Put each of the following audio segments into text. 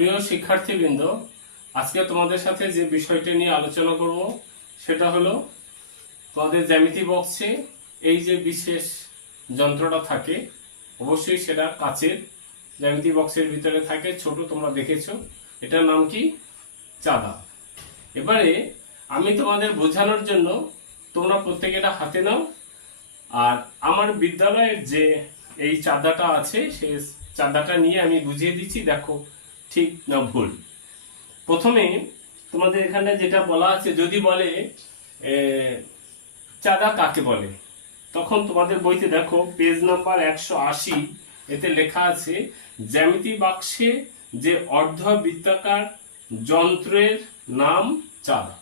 প্রিয় শিক্ষার্থীবৃন্দ, আজকে তোমাদের সাথে যে বিষয়টি নিয়ে আলোচনা করব, সেটা হলো তোমাদের জ্যামিতি বক্সে এই যে বিশেষ যন্ত্রটা থাকে, অবশ্যই সেটা কাচের জ্যামিতি বক্সের ভিতরে থাকে, ছোট তোমরা দেখেছ। এটার নাম কি? চাঁদা। এবারে আমি তোমাদের বোঝানোর জন্য তোমরা প্রত্যেকে এটা হাতে নাও, আর আমার বিদ্যালয়ের যে এই চাঁদাটা আছে সেই চাঁদাটা নিয়ে আমি বুঝিয়ে দিচ্ছি। দেখো ঠিক না ভুল। প্রথমে তোমাদের এখানে যেটা বলা আছে, যদি বলে চাঁদা কাকে বলে? তখন তোমাদের বইতে দেখো পেজ নাম্বার একশো আশি, এতে লেখা আছে, জ্যামিতি বাক্সে যে অর্ধ বৃত্তাকার যন্ত্রের নাম চাঁদা।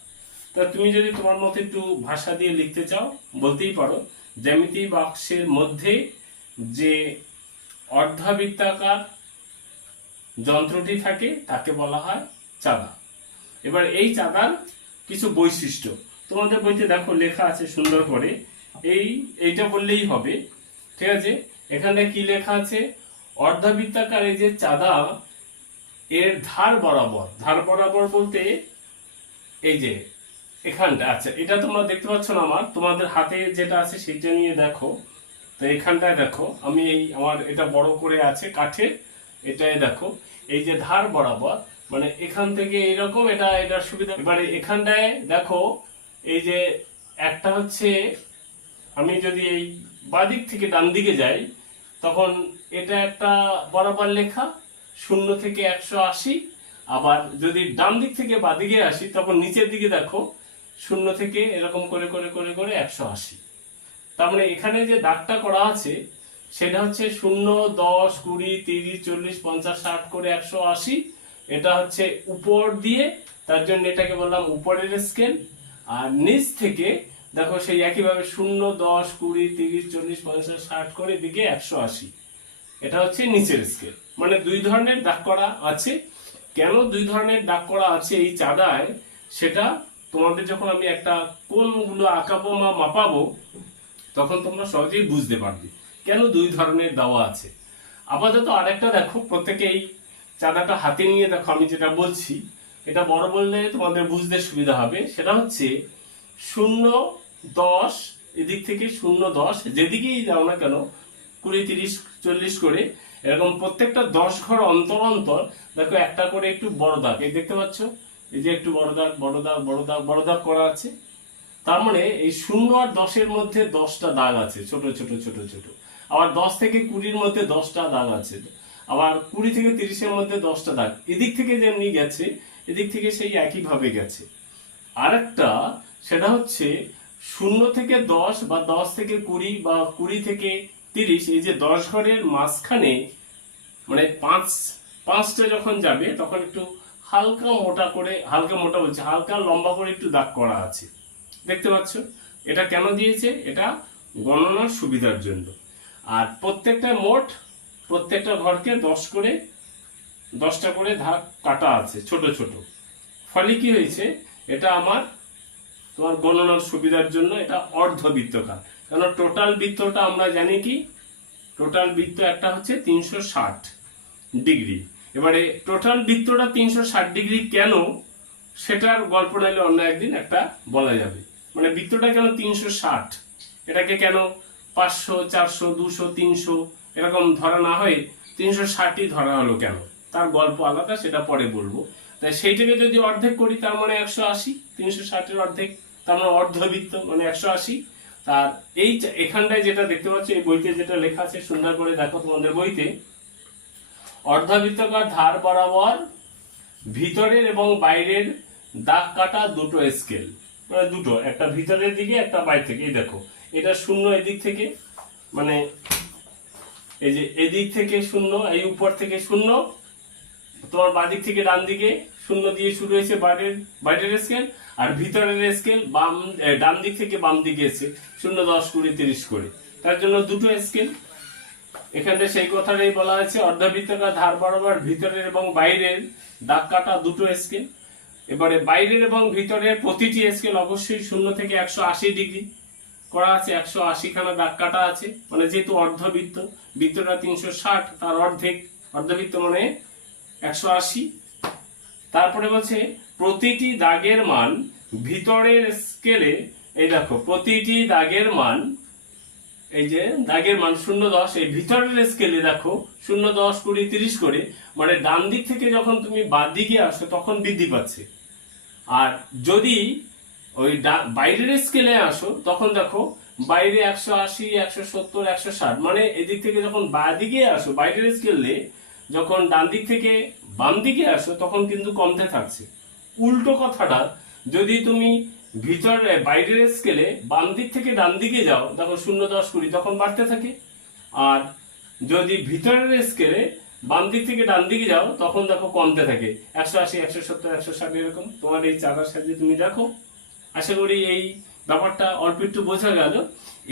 তা তুমি যদি তোমার মতো একটু ভাষা দিয়ে লিখতে চাও, বলতেই পারো, জ্যামিতি বাক্সের মধ্যে যে অর্ধাবৃত্তাকার যন্ত্রটি থাকে, তাকে বলা হয় চাঁদা। এবার এই চাঁদার কিছু বৈশিষ্ট্য। তোমাদের বইতে দেখো লেখা আছে সুন্দর করে। এই, এইটা বললেই হবে, ঠিক আছে? এখানে কি লেখা আছে? অর্ধাবৃত্তাকার যে চাঁদা, এর ধার বরাবর ধার বরাবর বলতে এই যে, এখানটা আচ্ছা এটা তোমরা দেখতে পাচ্ছ না আমার, তোমাদের হাতে যেটা আছে সেটা নিয়ে দেখো। তো এখানটায় দেখো, আমি এই, আমার এটা বড় করে আছে কাঠের এটাই দেখো, এই যে ধার বরাবর মানে এখান থেকে এরকম এটা এটার সুবিধা। এবারে এখানটায় দেখো, এই যে একটা হচ্ছে, আমি যদি এই বাদিক থেকে ডান দিকে যাই, তখন এটা একটা বরাবর লেখা, শূন্য থেকে একশো আশি। আবার যদি ডান দিক থেকে বাদিকে আসি, তখন নিচের দিকে দেখো, শূন্য থেকে এরকম করে করে করে করে একশো আশি। তার মানে এখানে যে দাগটা করা আছে সেটা হচ্ছে শূন্য, দশ, কুড়ি, তিরিশ, চল্লিশ, পঞ্চাশ, ষাট করে একশো আশি। এটা হচ্ছে উপর দিয়ে, তার জন্য এটাকে বললাম উপরের স্কেল আর নিচ থেকে, দেখো সেই একইভাবে শূন্য, দশ, কুড়ি, তিরিশ, চল্লিশ, পঞ্চাশ, ষাট করে দিকে একশো আশি। এটা হচ্ছে নিচের স্কেল মানে দুই ধরনের দাগ করা আছে। কেন দুই ধরনের দাগ করা আছে এই চাঁদায়? সেটা তোমাদের যখন আমি একটা কোনগুলো আঁকাবো বা মাপাবো, তখন তোমরা সহজেই বুঝতে পারবে। কেন দুই ধরনের দেওয়া আছে? আপাতত আরেকটা দেখো, প্রত্যেকেই চাঁদাটা হাতে নিয়ে দেখো, আমি যেটা বলছি, এটা বড় বললে তোমাদের বুঝতে সুবিধা হবে। সেটা হচ্ছে শূন্য দশ, এদিক থেকে শূন্য দশ, যেদিকেই যাও না কেন, কুড়ি, তিরিশ, চল্লিশ করে, এরকম প্রত্যেকটা দশ ঘর অন্তর অন্তর, দেখো একটা করে একটু বড় দাগ। এই দেখতে পাচ্ছ? এই যে একটু বড় দাগ বড় দাগ বড় দাগ বড় দাগ করা আছে। তার মানে এই শূন্য আর দশের মধ্যে দশটা দাগ আছে, ছোট ছোট ছোট ছোট। আবার দশ থেকে কুড়ির মধ্যে দশটা দাগ আছে। আবার কুড়ি থেকে তিরিশের মধ্যে দশটা দাগ। এদিক থেকে যেমনি গেছে, এদিক থেকে সেই একইভাবে গেছে। আরেকটা, সেটা হচ্ছে শূন্য থেকে দশ বা দশ থেকে কুড়ি বা কুড়ি থেকে তিরিশ, এই যে দশ ঘরের মাঝখানে মানে পাঁচ, পাঁচটা যখন যাবে, তখন একটু হালকা মোটা করে, হালকা মোটা বলছে, হালকা লম্বা করে একটু দাগ করা আছে। দেখতে পাচ্ছ? এটা কেন দিয়েছে? এটা গণনার সুবিধার জন্য। আর প্রত্যেকটা মোট, প্রত্যেকটা ঘরকে দশ করে, দশটা করে ধাপ কাটা আছে, ছোট ছোট। ফলে কি হয়েছে? এটা আমার, তোমার গণনার সুবিধার জন্য এটা অর্ধবৃত্তকার। কেন টোটাল বৃত্তটা আমরা জানি কি? টোটাল বৃত্ত একটা হচ্ছে তিনশো ষাট ডিগ্রি। এবারে টোটাল বৃত্তটা তিনশো ষাট ডিগ্রি কেন? সেটার গল্প নাইলে অন্য একদিন, একটা বলা যাবে। মানে বৃত্তটা কেন তিনশো ষাট? এটাকে কেন পাঁচশো, চারশো, দুশো, তিনশো, এরকম ধরা না হয়ে তিনশো ষাটই ধরা হলো কেন? তার গল্প আলাদা, সেটা পরে বলব। তাই সেইটাকে যদি অর্ধেক করি, তার মানে একশো আশি, তিনশো ষাটের অর্ধেক, তার মানে অর্ধবৃত্ত মানে একশো আশি। তার এই এখানটায় যেটা দেখতে পাচ্ছ, এই বইতে যেটা লেখা আছে, সুন্দর করে দেখো তোমাদের বইতে। অর্ধবৃত্তকার ধার বরাবর ভিতরের এবং বাইরের দাগ কাটা দুটো স্কেল মানে দুটো, একটা ভিতরের দিকে, একটা বাইরে থেকে। এই দেখো এটা শূন্য এদিক থেকে মানে এই যে এদিক থেকে শূন্য, এই উপর থেকে শূন্য, তোমার বাদিক থেকে ডান দিকে শূন্য দিয়ে শুরু হয়েছে বাইরের বাইরের স্কেল আর ভিতরের স্কেল বাম ডান দিক থেকে বাম দিকে এসে শূন্য, দশ, কুড়ি, তিরিশ করে। তার জন্য দুটো স্কেল এখানে সেই কথাটাই বলা আছে অর্ধবৃত্তাকার ধার বরাবর ভিতরের এবং বাইরের দাগ কাটা দুটো স্কেল এবারে বাইরের এবং ভিতরের প্রতিটি স্কেল অবশ্যই শূন্য থেকে একশো আশি ডিগ্রি। করা আছে, একশো আশি খানা দাগ কাটা আছে। মানে যেহেতু অর্ধবৃত্ত, বৃত্তটা তিনশো ষাট, তার অর্ধেক। অর্ধবৃত্ত মানে একশো আশি। তারপরে বলছে, প্রতিটি দাগের মান ভিতরের স্কেলে, এই দেখো, প্রতিটি দাগের মান, এই যে দাগের মান শূন্য দশ, এই ভিতরের স্কেলে দেখো, শূন্য দশ কুড়ি তিরিশ করে মানে ডান দিক থেকে যখন তুমি বাদ দিকে আসো, তখন বৃদ্ধি পাচ্ছে। আর যদি ওই বাইরের স্কেলে আসো, তখন দেখো বাইরে একশো আশি, একশো সত্তর, একশো ষাট মানে এদিক থেকে যখন বা দিকে আসো, বাইরের স্কেলে যখন ডান দিক থেকে বাম দিকে আসো, তখন কিন্তু কমতে থাকছে। উল্টো কথাটা, যদি তুমি ভিতরে, বাইরের স্কেলে বাম দিক থেকে ডান দিকে যাও, দেখো শূন্য দশ কুড়ি, তখন বাড়তে থাকে। আর যদি ভিতরের স্কেলে বাম দিক থেকে ডান দিকে যাও, তখন দেখো কমতে থাকে। একশো আশি, একশো সত্তর, একশো ষাট এরকম। তোমার এই চাঁদার সাহায্যে তুমি দেখো। আশা করি এই ব্যাপারটা অল্প একটু বোঝা গেল।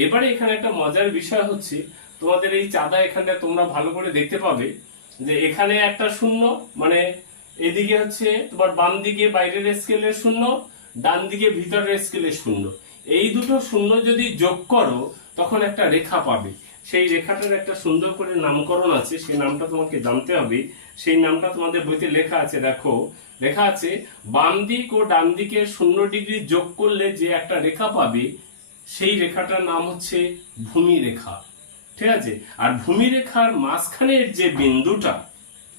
এবারে এখানে একটা মজার বিষয় হচ্ছে, তোমাদের এই চাঁদা এখানে তোমরা ভালো করে দেখতে পাবে যে এখানে একটা শূন্য মানে এদিকে হচ্ছে তোমার বাম দিকে বাইরের স্কেলের শূন্য, ডান দিকে ভিতরের স্কেলের শূন্য। এই দুটো শূন্য যদি যোগ করো, তখন একটা রেখা পাবে। সেই রেখাটার একটা সুন্দর করে নামকরণ আছে, সেই নামটা তোমাকে জানতে হবে। সেই নামটা তোমাদের বইতে লেখা আছে, দেখো। লেখা আছে, বাম দিক ও ডান দিকে শূন্য ডিগ্রি যোগ করলে যে একটা রেখা পাবে, সেই রেখাটার নাম হচ্ছে ভূমি রেখা ঠিক আছে? আর ভূমি রেখার মাঝখানের যে বিন্দুটা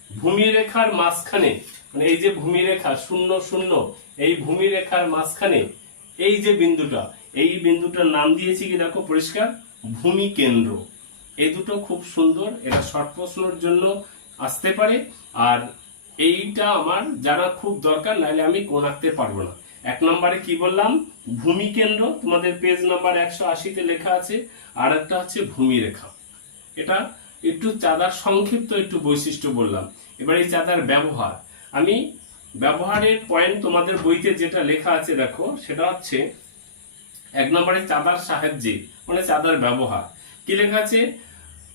ভূমি রেখার মাঝখানে মানে এই যে ভূমি রেখা শূন্য শূন্য, এই ভূমি রেখার মাঝখানে, এই যে বিন্দুটা, এই বিন্দুটার নাম দিয়েছি কি দেখো পরিষ্কার? ভূমি কেন্দ্র এই দুটো খুব সুন্দর, এটা শর্ট প্রশ্নের জন্য আসতে পারে। আর এইটা আমার জানা খুব দরকার, নাহলে আমি কোন আঁকতে পারব না। এক নম্বরে কি বললাম? ভূমি কেন্দ্র, তোমাদের পেজ নাম্বার একশো আশিতে লেখা আছে। আর একটা হচ্ছে ভূমি রেখা। এটা একটু চাঁদার সংক্ষিপ্ত একটু বৈশিষ্ট্য বললাম। এবার এই চাঁদার ব্যবহার। আমি ব্যবহারের পয়েন্ট তোমাদের বইতে যেটা লেখা আছে, দেখো, সেটা হচ্ছে এক নম্বরে চাঁদার সাহায্যে মানে চাঁদার ব্যবহার। কি লেখা আছে?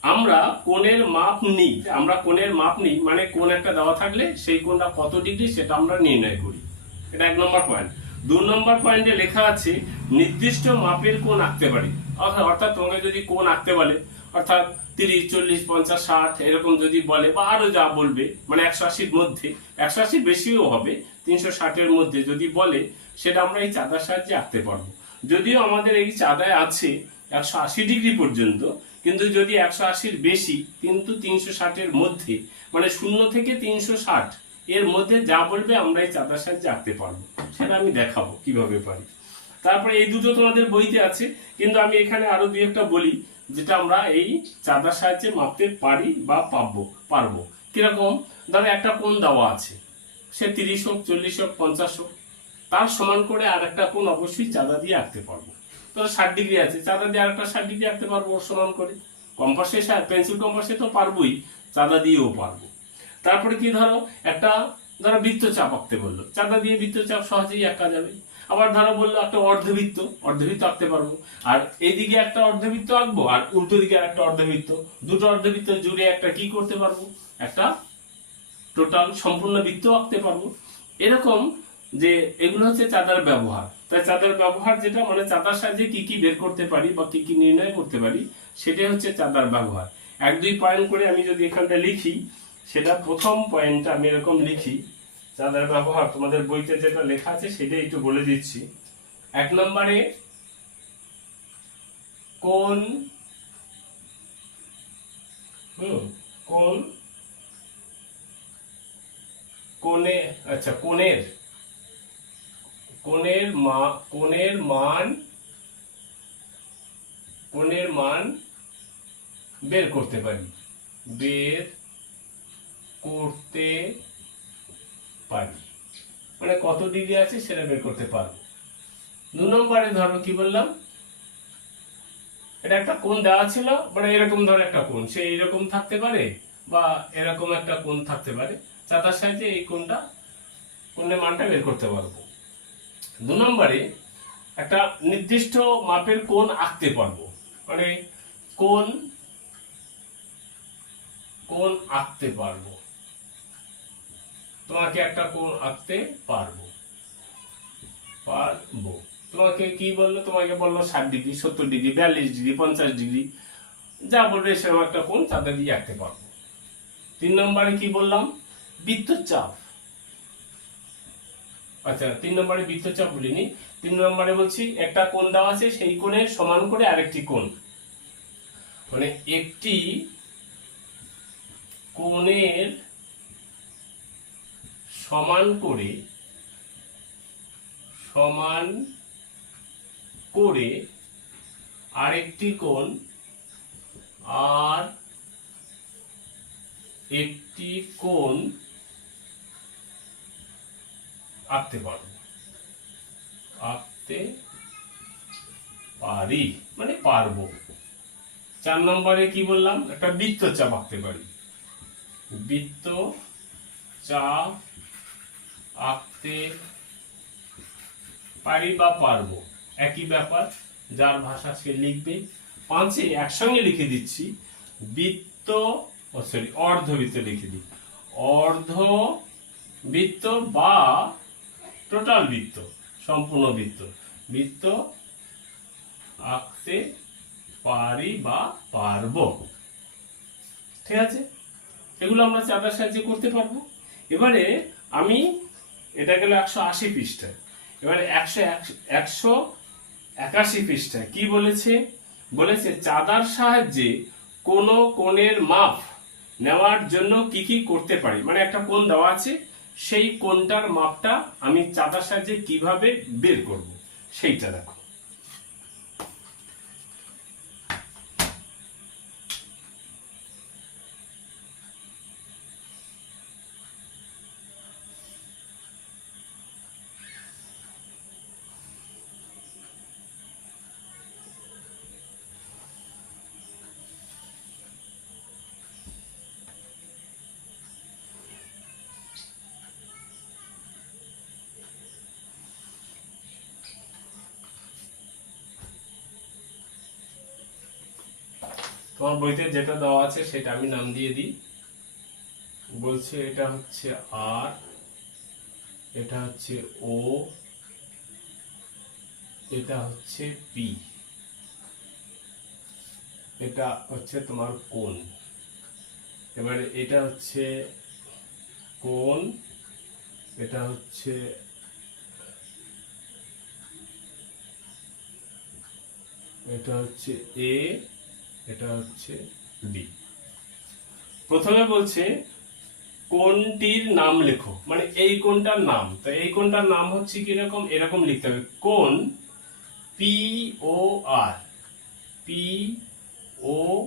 আমরা কোণের মাপ নিই, আমরা কোণের মাপ নিই মানে কোন একটা দেওয়া থাকলে সেই কোণটা কত ডিগ্রি সেটা আমরা নির্ণয় করি। এটা এক নম্বর পয়েন্ট দু নম্বর পয়েন্টে লেখা আছে, নির্দিষ্ট মাপের কোণ আঁকতে পারি। অর্থাৎ তোমাকে যদি কোণ আঁকতে বলে, অর্থাৎ তিরিশ, চল্লিশ, পঞ্চাশ, ষাট, এরকম যদি বলে, বা আরও যা বলবে মানে একশো আশির মধ্যে, একশো আশির বেশিও হবে, তিনশো ষাটের মধ্যে যদি বলে, সেটা আমরা এই চাঁদার সাহায্যে আঁকতে পারব। যদিও আমাদের এই চাঁদায় আছে একশো আশি ডিগ্রি পর্যন্ত কিন্তু যদি একশো আশির বেশি, কিন্তু তিনশো ষাটের মধ্যে মানে শূন্য থেকে তিনশো ষাট এর মধ্যে যা বলবে আমরা এই চাঁদার সাহায্যে আঁকতে পারব। সেটা আমি দেখাবো কীভাবে পারি। তারপরে এই দুটো তোমাদের বইতে আছে, কিন্তু আমি এখানে আরও দুই একটা বলি, যেটা আমরা এই চাঁদার সাহায্যে মাপতে পারি বা পাবো, পারব। কীরকম? ধরো একটা কোণ দেওয়া আছে, সে তিরিশ হোক, চল্লিশ হোক, পঞ্চাশ হোক, তার সমান করে আর একটা কোণ অবশ্যই চাঁদা দিয়ে আঁকতে পারব। ধরো ষাট ডিগ্রি আছে, চাঁদা দিয়ে আরেকটা ষাট ডিগ্রি আঁকতে পারব করে। কম্পাসে পেন্সিল কম্পাসে তো চাঁদা দিয়েও পারব। তারপরে কি ধরো, একটা ধরো বৃত্তচাপ আঁকতে বলল। চাঁদা দিয়ে বৃত্তচাপ সহজেই আঁকা যাবে। আবার ধরো বলল, একটা অর্ধবৃত্ত অর্ধবৃত্ত আঁকতে পারব। আর এইদিকে একটা অর্ধবৃত্ত আঁকবো, আর উল্টো দিকে একটা অর্ধবৃত্ত। দুটো অর্ধবৃত্ত জুড়ে একটা কি করতে পারব? একটা টোটাল সম্পূর্ণ বৃত্ত আঁকতে পারব। এরকম যে এগুলো হচ্ছে চাঁদার ব্যবহার। তাই চাঁদার ব্যবহার যেটা মানে চাঁদার সাহায্যে কি কি বের করতে পারি বা কি কি নির্ণয় করতে পারি, সেটাই হচ্ছে চাঁদার ব্যবহার। এক, দুই পয়েন্ট করে আমি যদি এখানটা লিখি, সেটা প্রথম পয়েন্টটা আমি এরকম লিখি, চাঁদার ব্যবহার, তোমাদের বইতে যেটা লেখা আছে সেটাই একটু বলে দিচ্ছি। এক নম্বরে, কোন, হুম, কোন কোণে আচ্ছা কোণের কোণের মা, কোণের মান কোণের মান বের করতে পারি। বের করতে পারি। মানে কত ডিগ্রি আছে সেটা বের করতে পারব। দু নম্বরে ধরো কি বললাম? এটা একটা কোণ দেওয়া ছিল মানে এরকম ধরো একটা কোণ। সে এরকম থাকতে পারে বা এরকম একটা কোণ থাকতে পারে। চাতার সাহায্যে এই কোণটা, কোণের মানটা বের করতে পারব। দু নম্বরে একটা নির্দিষ্ট মাপের কোণ আঁকতে পারব। মানে কোণ কোণ আঁকতে পারব। তোমাকে একটা কোণ আঁকতে পারব। পারব। তোমাকে কি বলল? তোমাকে বলল ষাট ডিগ্রি, সত্তর ডিগ্রি, বিয়াল্লিশ ডিগ্রি, পঞ্চাশ ডিগ্রি। যা বলবে সেরকম একটা কোন তাদের আঁকতে পারব। তিন নম্বরে কি বললাম? বৃত্তচাপ আচ্ছা তিন নম্বরে বৃত্তচাপ বলিনি। তিন নম্বরে বলছি, একটা কোণ দেওয়া আছে, সেই কোণের সমান করে আরেকটি কোণ। মানে একটি কোণের সমান করে সমান করে আরেকটি কোণ আর একটি কোণ আঁকতে পারব। আঁকতে পারি মানে পারব। চার নম্বরে কি বললাম? একটা বৃত্ত চাপ আঁকতে পারি। বৃত্ত চাপ আঁকতে পারি বা পারব? একই ব্যাপার, যার ভাষা সে লিখবে। পাঁচে একসঙ্গে লিখে দিচ্ছি। বৃত্ত সরি, অর্ধবৃত্ত লিখে দিই। অর্ধ বৃত্ত বা টোটাল বৃত্ত, সম্পূর্ণ বৃত্ত। বৃত্ত আঁকতে পারি বা পারব। ঠিক আছে? এগুলো আমরা চাঁদার সাহায্যে করতে পারব। এবারে আমি, এটা গেল একশো আশি পৃষ্ঠায় এবারে একশো একশো একাশি পৃষ্ঠায় কি বলেছে? বলেছে, চাঁদার সাহায্যে কোন কোণের মাপ নেওয়ার জন্য কি কি করতে পারি? মানে একটা কোণ দেওয়া আছে সেই কোনটার মাপটা আমি চাঁদার সাহায্যে কীভাবে বের করব সেইটা দেখো। তোমার বইতে যেটা দেওয়া আছে সেটা আমি নাম দিয়ে দিই। বলছে এটা হচ্ছে আর, এটা হচ্ছে ও, এটা হচ্ছে পি, এটা হচ্ছে তোমার কোন এবারে এটা হচ্ছে কোন এটা হচ্ছে এটা হচ্ছে এ এটা হচ্ছে বি প্রথমে বলছে কোনটির নাম লেখো। মানে এই কোনটার নাম। তো এই কোনটার নাম হচ্ছে কীরকম? এরকম লিখতে হবে। কোন? পি ও আর পি ও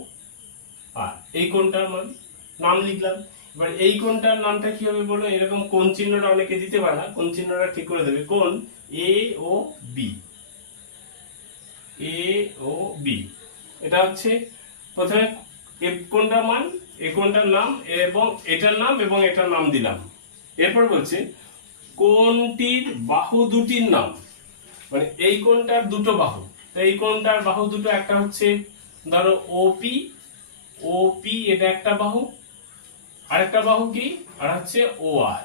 আর এই কোনটার মান? নাম লিখলাম। এবার এই কোনটার নামটা কি হবে বলো? এরকম কোন চিহ্নটা অনেকে দিতে পারে না। কোন চিহ্নটা ঠিক করে দেবে? কোন? এ ও বি এ ও বি এটা হচ্ছে প্রথমে এ কোনটার মান, এ কোনটার নাম, এবং এটার নাম এবং এটার নাম দিলাম। এরপর বলছে, কোনটির বাহু দুটির নাম? মানে এই কোনটার দুটো বাহু। তো এই কোনটার বাহু দুটো, একটা হচ্ছে ধরো ওপি ওপি এটা একটা বাহু, আরেকটা বাহু কি? আর হচ্ছে ও আর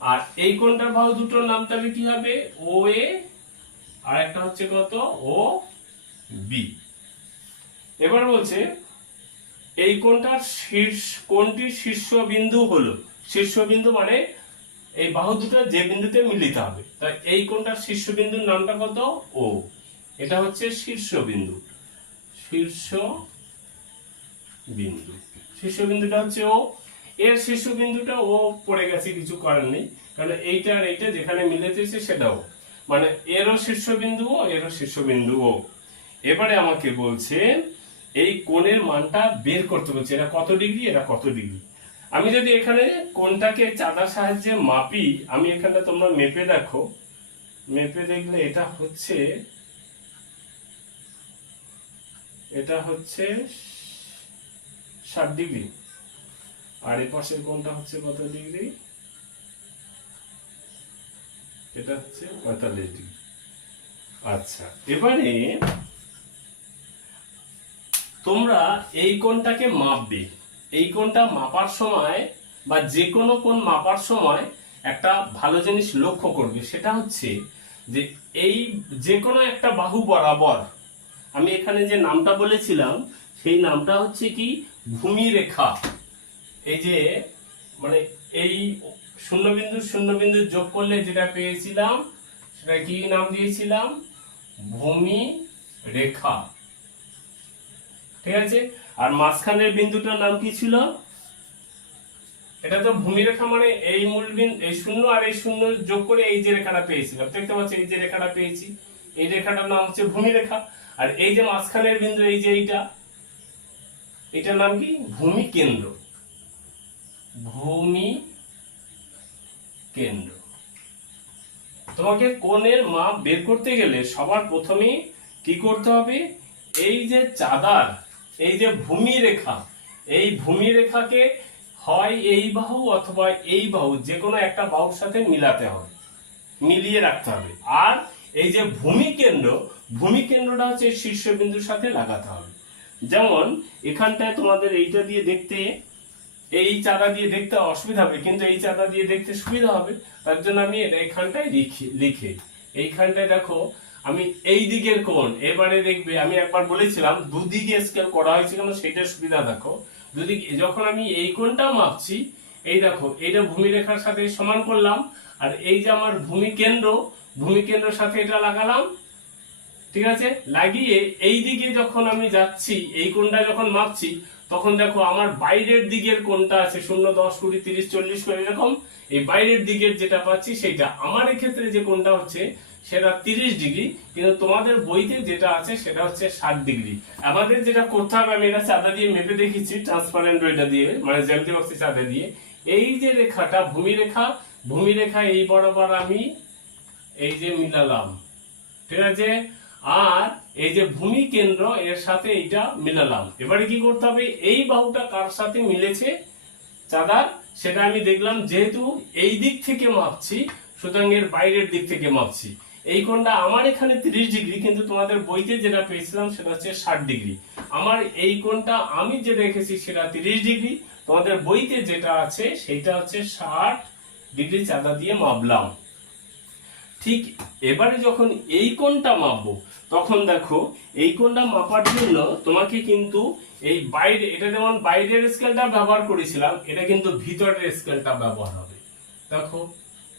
আর এই কোনটার বাহু দুটোর নাম তাহলে কি হবে? ও এ আর একটা হচ্ছে কত? ও বি। এবার বলছে, এই কোনটার শীর্ষ কোনটির শীর্ষবিন্দু হলো। শীর্ষবিন্দু মানে এই বাহু দুটো যে বিন্দুতে মিলিত হবে। তাই এই কোনটার শীর্ষবিন্দুর নামটা কত? ও। এটা হচ্ছে শীর্ষবিন্দু। শীর্ষ বিন্দু শীর্ষবিন্দুটা হচ্ছে ও। এর শীর্ষবিন্দুটা ও পড়ে গেছে, কিছু করার নেই। কারণ এইটা আর এইটা যেখানে মিলেতেছে সেটাও। মানে এরও শীর্ষবিন্দু ও, এরও শীর্ষবিন্দু ও। এবারে আমাকে বলছে, এই কোণের মানটা বের করতে বলছে, এটা কত ডিগ্রি, এটা কত ডিগ্রি? আমি যদি এখানে কোনটাকে চাঁদার সাহায্যে মাপি, আমি এখানে তোমরা মেপে দেখো। মেপে দেখলে এটা হচ্ছে এটা হচ্ছে ষাট ডিগ্রি। আর এ পাশের কোনটা হচ্ছে কত ডিগ্রি? এটা হচ্ছে পঁয়তাল্লিশ ডিগ্রি। আচ্ছা এবারে তোমরা এই কোণটাকে মাপবে। এই কোণটা মাপার সময় বা যে কোনো কোণ মাপার সময় একটা ভালো জিনিস লক্ষ্য করবে। সেটা হচ্ছে যে এই যে কোনো একটা বাহু বরাবর, আমি এখানে যে নামটা বলেছিলাম, সেই নামটা হচ্ছে কি? ভূমি রেখা এই যে মানে এই শূন্য বিন্দু শূন্য বিন্দু যোগ করলে যেটা পেয়েছিলাম, সেটা কি নাম দিয়েছিলাম? ভূমি রেখা ঠিক আছে? আর মাঝখানের বিন্দুটার নাম কি ছিল? এটা তো ভূমি রেখা মানে এই মূল এই শূন্য আর এই শূন্য যোগ করে এই যে রেখাটা পেয়েছিলাম দেখতে পাচ্ছি এই যে রেখাটা পেয়েছি। এই রেখাটার নাম হচ্ছে ভূমি রেখা। আর এই যে মাঝখানের বিন্দু, এই যে এইটা, এটার নাম কি? ভূমি কেন্দ্র। ভূমি কেন্দ্র। তোমাকে কোণের মাপ বের করতে গেলে সবার প্রথমে কি করতে হবে? এই যে চাঁদার এই যে ভূমি রেখা, এই ভূমি রেখাকে হয় এই বাহু অথবা এই বাহু যে কোনো একটা বাহুর সাথে মিলাতে হবে, মিলিয়ে রাখতে হবে। আর এই যে ভূমি কেন্দ্র, ভূমি কেন্দ্রটা হচ্ছে শীর্ষবিন্দুর সাথে লাগাতে হবে। যেমন, এখানটায় তোমাদের এইটা দিয়ে দেখতে, এই চাঁদা দিয়ে দেখতে অসুবিধা হবে, কিন্তু এই চাঁদা দিয়ে দেখতে সুবিধা হবে। তার জন্য আমি এটা এখানটায় লিখি, লিখে, এইখানটায় দেখো আমি এই দিকের কোণ, এবারে দেখবে আমি একবার বলেছিলাম, দুদিকে স্কেল করা হয়েছে কেন সেটার সুবিধা দেখো। দুদিকে যখন আমি এই কোণটা মাপছি, এই দেখো ভূমি রেখার সাথে সমান করলাম, আর এই যে আমার ভূমি কেন্দ্র ভূমি কেন্দ্রের সাথে এটা লাগালাম, ঠিক আছে? লাগিয়ে এই দিকে যখন আমি যাচ্ছি, এই কোণটা যখন মাপছি, তখন দেখো আমার বাইরের দিকের কোণটা আছে শূন্য, দশ, কুড়ি, তিরিশ, চল্লিশ করে এরকম। এই বাইরের দিকের যেটা পাচ্ছি সেটা আমার ক্ষেত্রে যে কোণটা হচ্ছে সেটা তিরিশ ডিগ্রি, কিন্তু তোমাদের বইতে যেটা আছে সেটা হচ্ছে ষাট ডিগ্রি। আমাদের যেটা করতে হবে, আমি এটা চাঁদা দিয়ে মেপে দেখেছি ট্রান্সপারেন্ট ওইটা দিয়ে মানে জ্যামিতি বক্সি চাঁদা দিয়ে। এই যে রেখাটা, ভূমি রেখা ভূমি রেখা এই বরাবর আমি এই যে মিলালাম। ঠিক আছে? আর এই যে ভূমি কেন্দ্র, এর সাথে এইটা মিলালাম। এবারে কি করতে হবে? এই বাহুটা কার সাথে মিলেছে? চাঁদার, সেটা আমি দেখলাম যেহেতু এই দিক থেকে মাপছি, সুতরাং এর বাইরের দিক থেকে মাপছি। এই কোণটা আমার এখানে তিরিশ ডিগ্রি, কিন্তু তোমাদের বইতে যেটা পেয়েছিলাম সেটা হচ্ছে ষাট ডিগ্রি। আমার এই কোণটা আমি যেটা রেখেছি সেটা তিরিশ ডিগ্রি, তোমাদের বইতে যেটা আছে সেটা হচ্ছে ষাট ডিগ্রি চাঁদা দিয়ে মাপলাম। ঠিক এবারে যখন এই কোণটা মাপবো, তখন দেখো, এই কোণটা মাপার জন্য তোমাকে কিন্তু এই বাইরে, এটা যেমন বাইরের স্কেলটা ব্যবহার করেছিলাম, এটা কিন্তু ভিতরের স্কেলটা ব্যবহার হবে। দেখো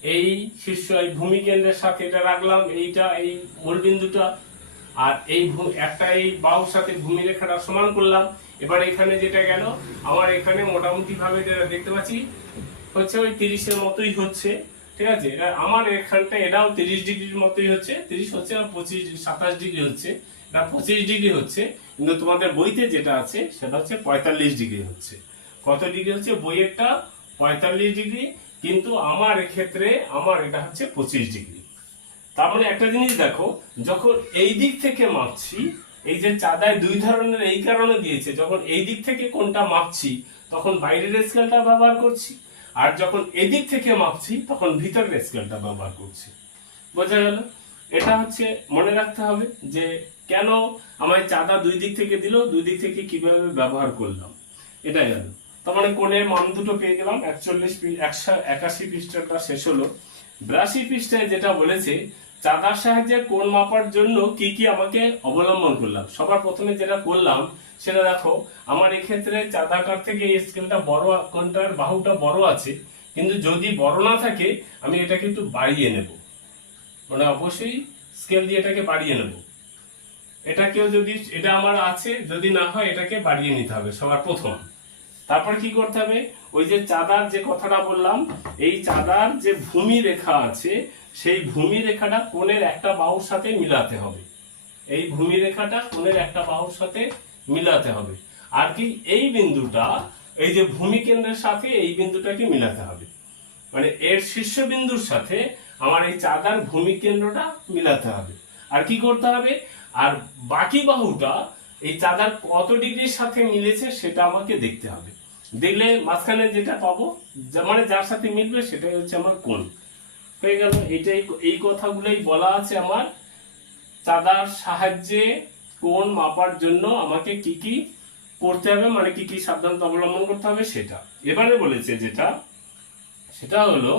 এই শীর্ষ, এই ভূমি কেন্দ্রের সাথে এটা রাখলাম, এইটা, এই মূল বিন্দুটা, আর এই একটা এই বাহুর সাথে ভূমি রেখাটা সমান করলাম। এবার এখানে যেটা গেল, আমার এখানে মোটামুটি ভাবে যেটা দেখতে পাচ্ছি, হচ্ছে ওই তিরিশের মতোই হচ্ছে, ঠিক আছে? এটা আমার এখানটা, এটাও তিরিশ ডিগ্রির মতোই হচ্ছে, তিরিশ হচ্ছে আর পঁচিশ, সাতাশ ডিগ্রি হচ্ছে। এটা পঁচিশ ডিগ্রি হচ্ছে, কিন্তু তোমাদের বইতে যেটা আছে, সেটা হচ্ছে পঁয়তাল্লিশ ডিগ্রি হচ্ছে। কত ডিগ্রি হচ্ছে? বইয়েরটা পঁয়তাল্লিশ ডিগ্রি কিন্তু আমার ক্ষেত্রে আমার এটা হচ্ছে পঁচিশ ডিগ্রি। তার মানে একটা জিনিস দেখো, যখন এই দিক থেকে মাপছি, এই যে চাঁদায় দুই ধরনের এই কারণে দিয়েছে, যখন এই দিক থেকে কোনটা মাপছি, তখন বাইরের স্কেলটা ব্যবহার করছি, আর যখন এদিক থেকে মাপছি, তখন ভিতরের স্কেলটা ব্যবহার করছি। বোঝা গেল? এটা হচ্ছে মনে রাখতে হবে যে কেন আমায় চাঁদা দুই দিক থেকে দিল, দুই দিক থেকে কীভাবে ব্যবহার করলাম। এটা গেল তার মানে কোণের মান দুটো পেয়ে গেলাম, একচল্লিশ একশো একাশি পৃষ্ঠাটা শেষ হলো। বিরাশি পৃষ্ঠায় যেটা বলেছে, চাঁদার সাহায্যে কোণ মাপার জন্য কি কি আমাকে অবলম্বন করলাম? সবার প্রথমে যেটা করলাম, সেটা দেখো, আমার এক্ষেত্রে চাঁদাকার থেকে এই স্কেলটা বড় কোনটার বাহুটা বড় আছে, কিন্তু যদি বড় না থাকে, আমি এটাকে একটু বাড়িয়ে নেব। মানে অবশ্যই স্কেল দিয়ে এটাকে বাড়িয়ে নেব। এটাকেও যদি এটা আমার আছে, যদি না হয়, এটাকে বাড়িয়ে নিতে হবে, সবার প্রথম। তারপর কি করতে হবে? ওই যে চাঁদার যে কথাটা বললাম, এই চাঁদার যে ভূমি রেখা আছে, সেই ভূমি রেখাটা কোণের একটা বাহুর সাথে মিলাতে হবে। এই ভূমি রেখাটা কোণের একটা বাহুর সাথে মিলাতে হবে। আর কি, এই বিন্দুটা, এই যে ভূমি কেন্দ্রের সাথে এই বিন্দুটাকে মিলাতে হবে। মানে এর শীর্ষবিন্দুর সাথে আমার এই চাঁদার ভূমি কেন্দ্রটা মিলাতে হবে। আর কি করতে হবে? আর বাকি বাহুটা, এই চাঁদার কত ডিগ্রির সাথে মিলেছে সেটা আমাকে দেখতে হবে। দেখলে মাঝখানে যেটা পাবো মানে যার সাথে মিলবে সেটাই হচ্ছে আমার কোণ হয়ে গেল, এটাই এই কথাগুলোই বলা আছে আমার। চাঁদার সাহায্যে কোণ মাপার জন্য আমাকে কি কি করতে হবে মানে কি কি সাবধানতা অবলম্বন করতে হবে সেটা। এবারে বলেছে যেটা, সেটা হলো,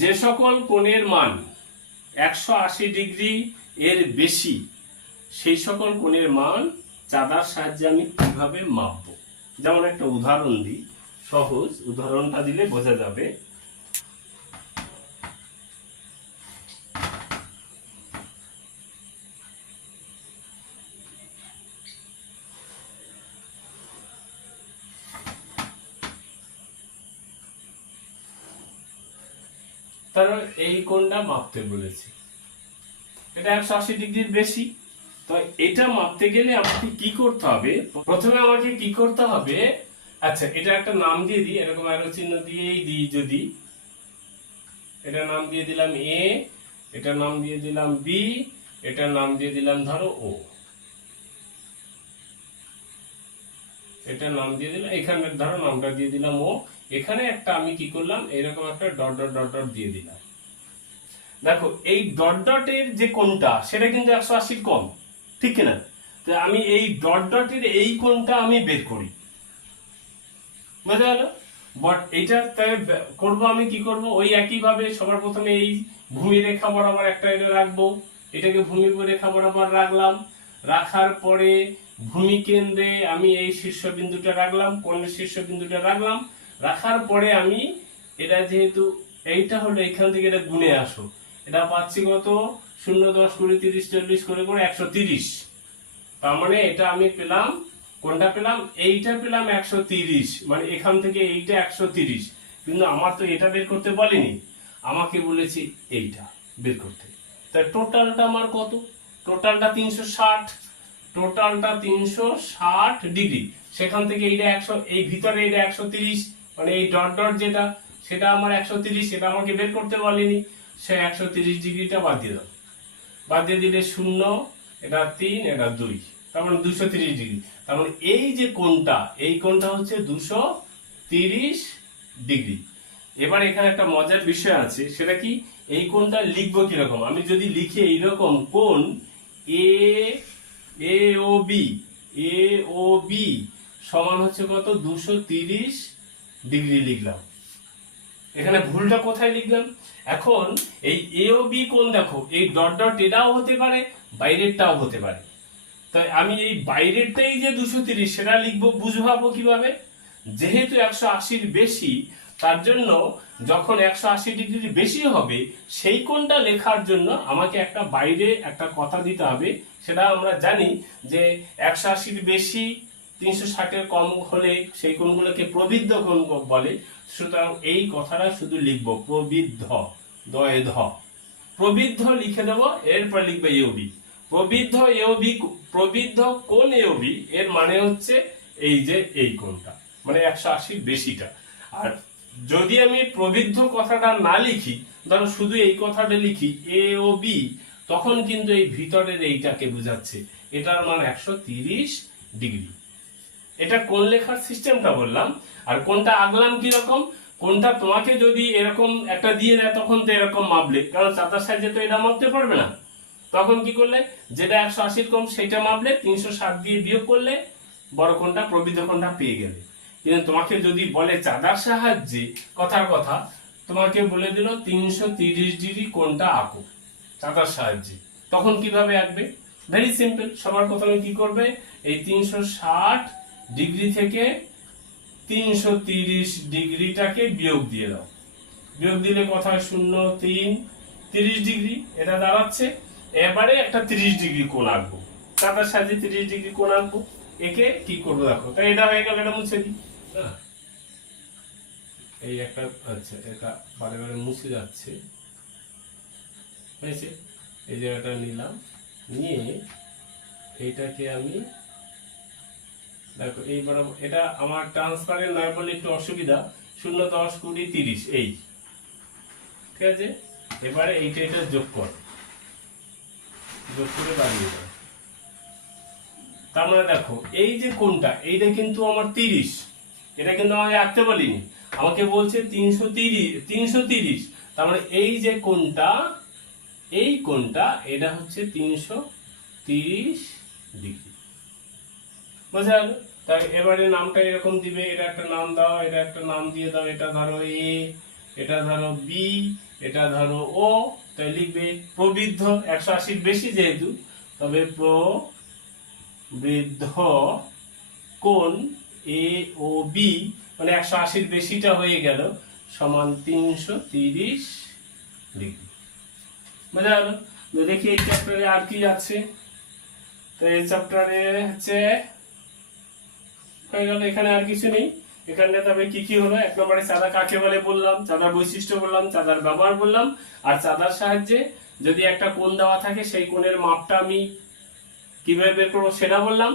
যে সকল কোণের মান একশো আশি ডিগ্রি এর বেশি, সেই সকল কোণের মান চাঁদার সাহায্যে আমি কীভাবে মাপবো? যেমন একটা উদাহরণ দিই, সহজ উদাহরণটা দিলে বোঝা যাবে। তারা এই কোণটা মাপতে বলেছে। এটা একশো আশি ডিগ্রির বেশি। তো এটা মাপতে গেলে আমাকে কি করতে হবে? প্রথমে আমাকে কি করতে হবে? আচ্ছা এটা একটা নাম দিয়ে দিই, এরকম আরও চিহ্ন দিয়েই দিই যদি। এটা নাম দিয়ে দিলাম এ এটা নাম দিয়ে দিলাম বি এটার নাম দিয়ে দিলাম ধরো ও এটার নাম দিয়ে দিলাম, এখানে ধরো নামটা দিয়ে দিলাম ও এখানে একটা আমি কি করলাম, এরকম একটা ডট ডট ডট ডট দিয়ে দিলাম। দেখো, এই ডট, ডটের যে কোনটা সেটা কিন্তু একশো আশির কম। ঠিক কিনা? তো আমি এই ডট ডটের এই কোনটা আমি বের করি। বোঝা গেল বাট এটা তাই করব আমি, কি করব? ওই একই ভাবে সবার প্রথমে এই ভূমি রেখা বরাবর একটা এটা রাখব। এটাকে ভূমি রেখা বরাবর রাখলাম। রাখার পরে ভূমি কেন্দ্রে আমি এই শীর্ষবিন্দুটা রাখলাম, কোণের শীর্ষবিন্দুটা রাখলাম। রাখার পরে আমি এটা যেহেতু এইটা হলো এখান থেকে এটা গুনে আসো। এটা পাচ্ছি কত? শূন্য দশ কুড়ি তিরিশ চল্লিশ করে করে একশো তিরিশ। তার মানে এটা আমি পেলাম, কোনটা পেলাম? এইটা পেলাম একশো তিরিশ। মানে এখান থেকে এইটা একশো তিরিশ। কিন্তু আমার তো এটা বের করতে বলেনি। আমাকে বলেছে এইটা বের করতে। তা টোটালটা আমার কত? টোটালটা তিনশো ষাট। টোটালটা তিনশো ষাট ডিগ্রি। সেখান থেকে এইটা একশো, এই ভিতরে এইটা একশো তিরিশ। মানে এই ডট ডট যেটা, সেটা আমার একশো তিরিশ। সেটা আমাকে বের করতে বলেনি। সে একশো তিরিশ ডিগ্রিটা বাদ দিয়ে দাও। বাদ দিয়ে দিলে শূন্য, এটা তিন, এটা দুই। তার মানে দুশো তিরিশ ডিগ্রি। তার মানে এই যে কোণটা, এই কোণটা হচ্ছে দুশো তিরিশ ডিগ্রি। এবার এখানে একটা মজার বিষয় আছে, সেটা কি? এই কোণটা লিখব কীরকম? আমি যদি লিখি এইরকম কোণ এ এ ও বি এ ও বি সমান হচ্ছে কত? দুশো তিরিশ ডিগ্রি লিখলাম। এখানে ভুলটা কোথায় লিখলাম? এখন এই এ ও বি কোণ দেখো, এই ডট ডট এটাও হতে পারে, বাইরেরটাও হতে পারে। তাই আমি এই বাইরেরটাই যে দুশো তিরিশ, সেটা লিখব বুঝবাবো কীভাবে? যেহেতু একশো আশির বেশি, তার জন্য যখন একশো আশি ডিগ্রির বেশি হবে, সেই কোণটা লেখার জন্য আমাকে একটা বাইরে একটা কথা দিতে হবে। সেটা আমরা জানি যে একশো আশির বেশি, তিনশো ষাটের কম হলে সেই কোণগুলোকে প্রবৃদ্ধ কোণ বলে। সুতরাং এই কথাটা শুধু লিখব, প্রবৃদ্ধ দয়ে ধ প্রবৃদ্ধ লিখে দেবো, এরপর লিখবে ইউবি প্রবৃদ্ধ ইউবি প্রবৃদ্ধ কোন ইউবি এর মানে হচ্ছে এই যে এই কোণটা মানে একশো আশি বেশিটা। আর যদি আমি প্রবৃদ্ধ কথাটা না লিখি, ধরো শুধু এই কথাটা লিখি এ ও বি তখন কিন্তু এই ভিতরের এইটাকে বোঝাচ্ছে। এটার মান একশো তিরিশ ডিগ্রি। এটা কোন লেখার সিস্টেমটা বললাম? আর কোনটা আগলাম কীরকম? কোনটা তোমাকে যদি এরকম একটা দিয়ে দেয়, তখন তো এরকম মাপলে। কারণ চাতার সাইজে তো এটা মাপতে পারবে না। তখন কি করলে? যেটা একশো আশির কম সেটা মাপলে তিনশো ষাট দিয়ে বিয়োগ করলে বড় কোনটা, প্রবৃদ্ধ কোনটা পেয়ে গেলে। কিন্তু তোমাকে যদি বলে চাঁদার সাহায্যে, কথার কথা, তোমাকে বলে দিল তিনশো তিরিশ ডিগ্রি কোনটা আঁকো, চাঁদার সাহায্যে। তখন কীভাবে আঁকবে? ভেরি সিম্পল সবার প্রথমে কি করবে? এই তিনশো ষাট ডিগ্রি থেকে তিনশো তিরিশ ডিগ্রিটাকে বিয়োগ দিয়ে দাও। বিয়োগ দিলে কথা শূন্য, তিন, তিরিশ ডিগ্রি। এটা দাঁড়াচ্ছে। এবারে একটা তিরিশ ডিগ্রি কোণ আঁকবো। তার সাথে তিরিশ ডিগ্রি কোণ আঁকবো। একে কি করব দেখো? তাই এটা হয়ে গেল, এটা মুছে দিই। এই একটা আচ্ছা এটা বারে বারে মুছে যাচ্ছে। হয়েছে? এই জায়গাটা নিলাম। নিয়ে এইটাকে আমি দেখো, এই বরাবর এটা আমার ট্রান্সপারেন্ট নয় একটু অসুবিধা শূন্য দশ কুড়ি তিরিশ, এই। ঠিক আছে? এবারে এইটা এটা যোগ কর। যোগ করে বাড়িয়ে দাও। তার মানে দেখো, এই যে কোনটা, এইটা কিন্তু আমার তিরিশ। এটা কিন্তু আমাকে আঁকতে বলিনি। আমাকে বলছে তিনশো তিরিশ তিনশো তিরিশ। তার মানে এই যে কোনটা, এই কোনটা, এটা হচ্ছে তিনশো তিরিশ ডিগ্রি। বোঝা গেল তাই এবারে নামটা এরকম দিবে, এটা একটা নাম দাও, এটা একটা নাম দিয়ে দাও, এটা ধরো এ এটা ধরো বি এটা ধরো ও তাই লিখবে প্রবৃদ্ধ একশো আশির বেশি যেহেতু, তবে প্রবৃদ্ধ কোন এ ও বি মানে একশো আশির বেশিটা হয়ে গেল, সমান তিনশো তিরিশ ডিগ্রি। বোঝা গেল? দেখি এই চ্যাপ্টারে আর কি আছে। তো এই চ্যাপ্টারে হচ্ছে হয়ে গেল এখানে আর কিছু নেই। এখানে তবে কি কি হলো? এক নম্বরে চাঁদা কাকে বলে বললাম, চাঁদার বৈশিষ্ট্য বললাম, চাঁদার ব্যবহার বললাম, আর চাঁদার সাহায্যে যদি একটা কোণ দেওয়া থাকে, সেই কোণের মাপটা আমি কীভাবে বের করব সেটা বললাম।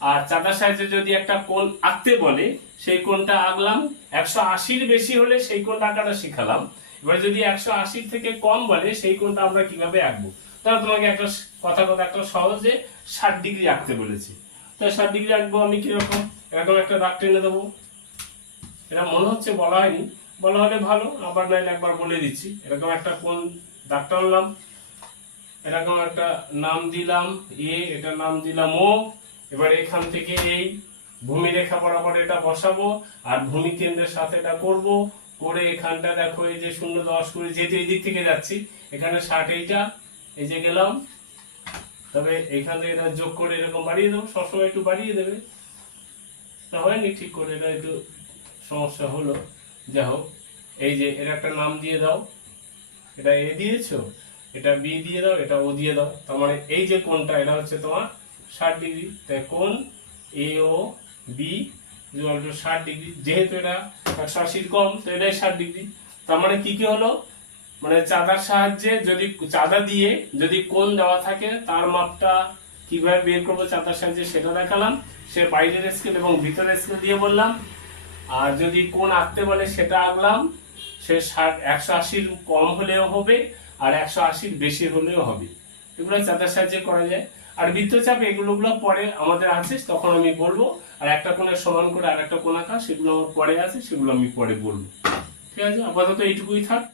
আর চাঁদার সাহায্যে যদি একটা কোণ আঁকতে বলে, সেই কোণটা আঁকলাম। একশো আশির বেশি হলে সেই কোণটা আঁকাটা শিখালাম। এবার যদি একশো আশির থেকে কম বলে, সেই কোণটা আমরা কীভাবে আঁকবো? তাহলে তোমাকে একটা কথা কথা, একটা সহজে ষাট ডিগ্রি আঁকতে বলেছি। তো ষাট ডিগ্রি আঁকবো আমি কীরকম? এরকম একটা দাগ টেনে দেবো। এটা মনে হচ্ছে বলা হয়নি। বলা হলে ভালো, আবার নাইলে একবার বলে দিচ্ছি। এরকম একটা কোন দাগ টানলাম এরকম একটা নাম দিলাম, এ, এটা নাম দিলাম ও। এবার এখান থেকে এই ভূমি রেখা বরাবর এটা বসাবো আর ভূমি কেন্দ্রের সাথে এটা করব। করে এখানটা দেখো, এই যে শূন্য দশ করে যেহেতু এই দিক থেকে যাচ্ছি, এখানে ষাট এইটা, এই যে গেলাম। তবে এখান থেকে এটা যোগ করে এরকম বাড়িয়ে দেবো, সবসময় একটু বাড়িয়ে দেবে। তা হয়নি ঠিক করে এটা একটু সমস্যা হলো। যাই হোক, এই যে এর একটা নাম দিয়ে দাও। এটা এ দিয়েছ, এটা বি দিয়ে দাও, এটা ও দিয়ে দাও। তার মানে এই যে কোনটা এটা হচ্ছে তোমার ষাট ডিগ্রি। তাই কোন এ, ও, বি ষাট ডিগ্রি। যেহেতু এটা একশো আশির কম, তো এটাই ষাট ডিগ্রি। তার মানে কি কি হলো? মানে চাঁদার সাহায্যে যদি, চাঁদা দিয়ে যদি কোন দেওয়া থাকে, তার মাপটা কীভাবে বের করব চাঁদার সাহায্যে সেটা দেখালাম। সে বাইরের স্কেল এবং ভিতরের স্কেল দিয়ে বললাম। আর যদি কোন আঁকতে বলে সেটা আঁকলাম। সে ষাট, একশো আশির কম হলেও হবে আর একশো আশির বেশি হলেও হবে। এগুলো চাঁদার সাহায্যে করা যায়। আর বৃত্তচাপ এগুলোগুলো পরে আমাদের আছে, তখন আমি বলব। আর একটা কোণের সমান করে আর একটা কোণ আঁকা, সেগুলো আমার পরে আছে, সেগুলো আমি পরে বলব। ঠিক আছে? আপাতত এইটুকুই থাক।